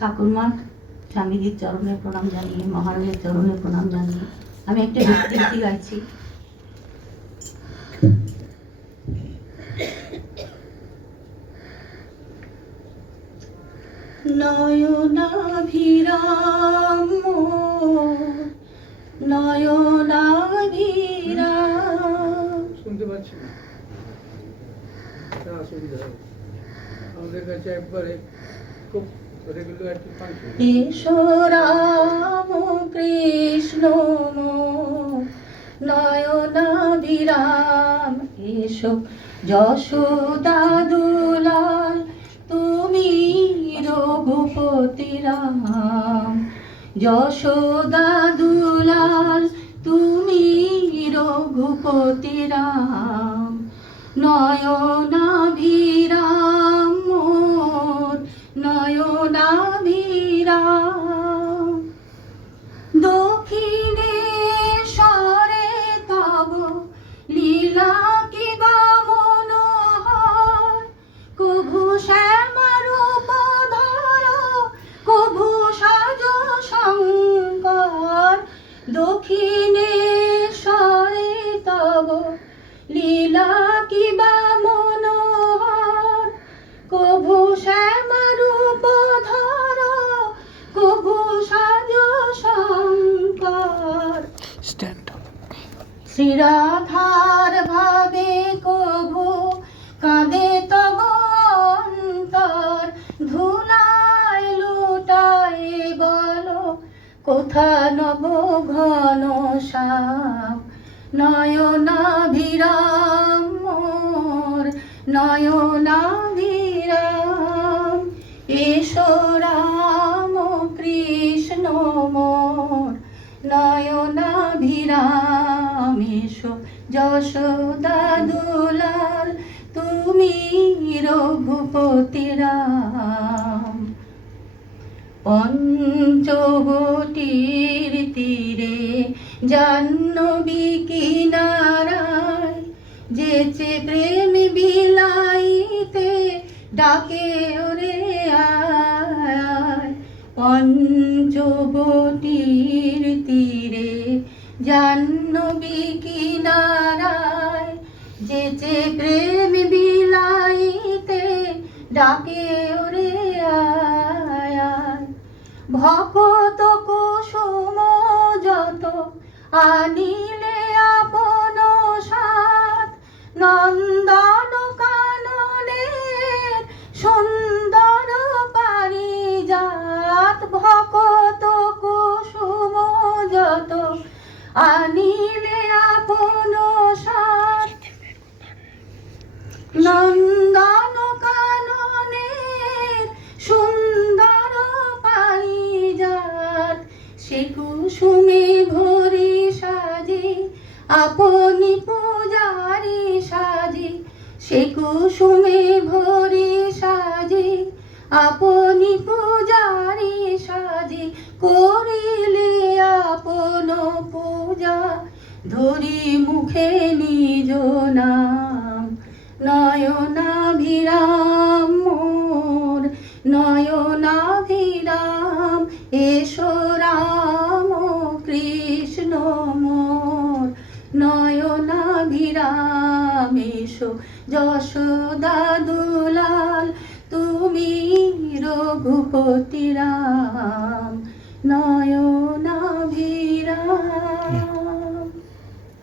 ঠাকুরমার স্বামীজির চরণে প্রণাম জানিয়ে মহারাজের চরণে প্রণাম জানিয়ে। আমি একটা ভক্তি গীতি গাইছি। নয়নাভিরাম নয়নাভিরাম শুনতে পাচ্ছি না। অসুবিধা আমাদের কাছে একবারে খুব এসো রাম কৃষ্ণ নয়নাভিরাম, এসো যশোদা দুলাল, তুমি রঘুপতি রাম। যশোদা দুলাল, তুমি রঘুপতি রাম। নয়নাভিরাম দক্ষিণে স্বরে তব লীলা কি বা মনোহর। কভু শ্যামারূপ ধর কভু সাজ শঙ্কর। শ্রীরাধার ভাবে কভু কোথা নব ঘন শ্যাম নয়নাভিরাম মোর, নয়নাভিরাম, এসো রাম কৃষ্ণ মোর, নয়নাভিরাম, এসো যশোদা দুলাল, তুমি রঘুপতি রাম। পঞ্চবটির তীরে জাহ্নবী কিনারায় যেচে প্রেম বিলাইতে ডাকে ওরে আয় পঞ্চবটির তীরে জাহ্নবী কিনারায় যেচে প্রেম বিলাইতে ডাকে ওরে আয়। ভকত কুসুম যত আনিলে আপন সাথ নন্দন কাননের সুন্দর পারিজাত ভকত কুসুম যত আনিলে আপন সাথ নন্দন কুসুমে ভরি সাজে, আপনি পূজারি সাজে। সে কুসুমে ভরি সাজে, আপনি পূজারি সাজে। করিলে আপন পূজা, ধরি মুখে নিজ নাম। নয়নাভিরাম মোর, নয়নাভিরাম, এসো রাম। নয়নাভিরাম এসো। যশোদা দুলাল তুমি রঘুপতি রাম। নয়নাভিরাম